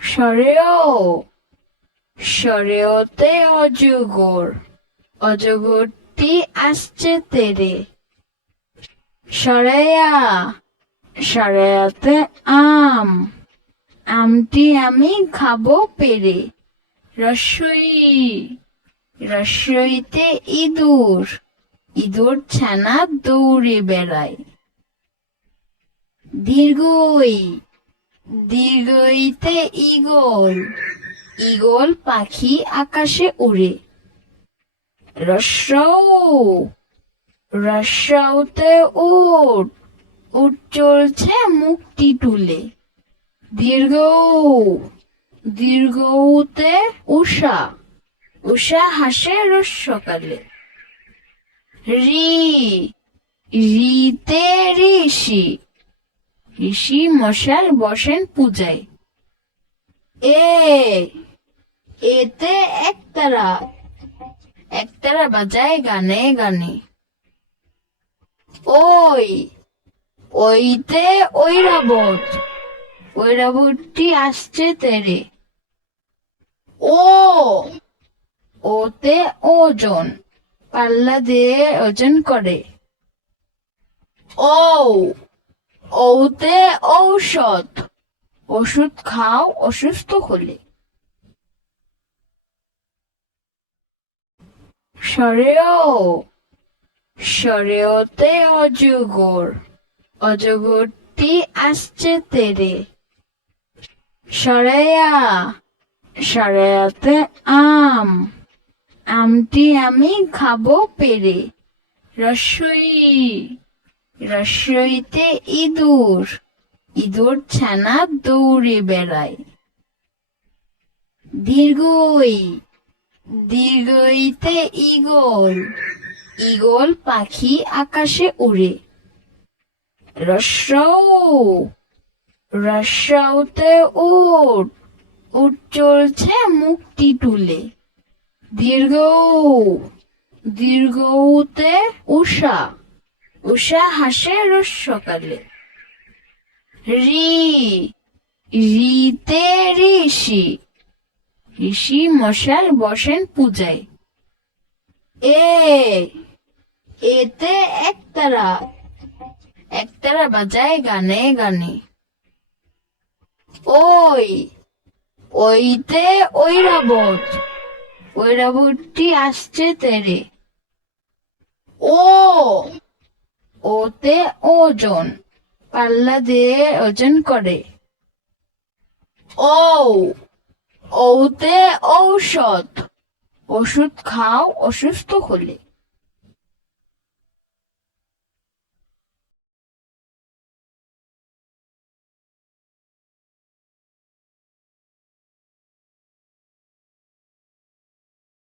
সরেও, সরেওতে অজগর, অজগরটি আসছে তেরে। সরেয়া, সরেয়াতে আম, আমটি আমি খাবো পেরে। রস্বই, রস্বইতে ইঁদুর, ইঁদুর ছানা দৌড়ে বেড়ায়। দীর্ঘই, দীর্ঘইতে ঈগল, ঈগল পাখি আকাশে উড়ে। রস্যৌ, রস্যৌতে উট, উট চলছে মুখটি তুলে। দীর্ঘ, দীর্ঘউতে উষা, উষা হাসে রোজ সকালে। রি, রিতে ঋষি, ঋষি মশাই বসেন পূজায়। এ, এতে একতারা, একতারা বাজায় গানে গানে। ওই, ওইতে ঐরাবত, ঐরাবতটি আসছে তেরে। ও, ওতে ওজন, পাল্লা দিয়ে ওজন করে। ও, ওতে ঔষধ, ওষুধ খাও অসুস্থ হলে। সরেও, সরেওতে অজগর, অজগরটি আসছে তেরে। সরেয়া, সরেয়াতে আম, আমটি আমি খাবো পেরে। রস্বই, রস্বইতে ইঁদুর, ইঁদুর ছানা দৌড়ে বেড়ায়। দীর্ঘই, দীর্ঘইতে ঈগল, ঈগল পাখি আকাশে উড়ে। রস্যৌ, রস্যৌতে উট, উট চলছে মুখটি তুলে। দীর্ঘ, দীর্ঘউতে উষা, উষা হাসে রোজ সকালে। রি, রিতে ঋষি, ঋষি মশাই বসেন পূজায়। এ, এতে একতারা, একতারা বাজায় গানে গানে। ওই, ওইতে ঐরাবত, ঐরাবতটি আসছে তেরে। ও, ওতে ওজন, পাল্লা দিয়ে ওজন করে। ও, ওতে ঔষধ, ওষুধ খাও অসুস্থ হলে।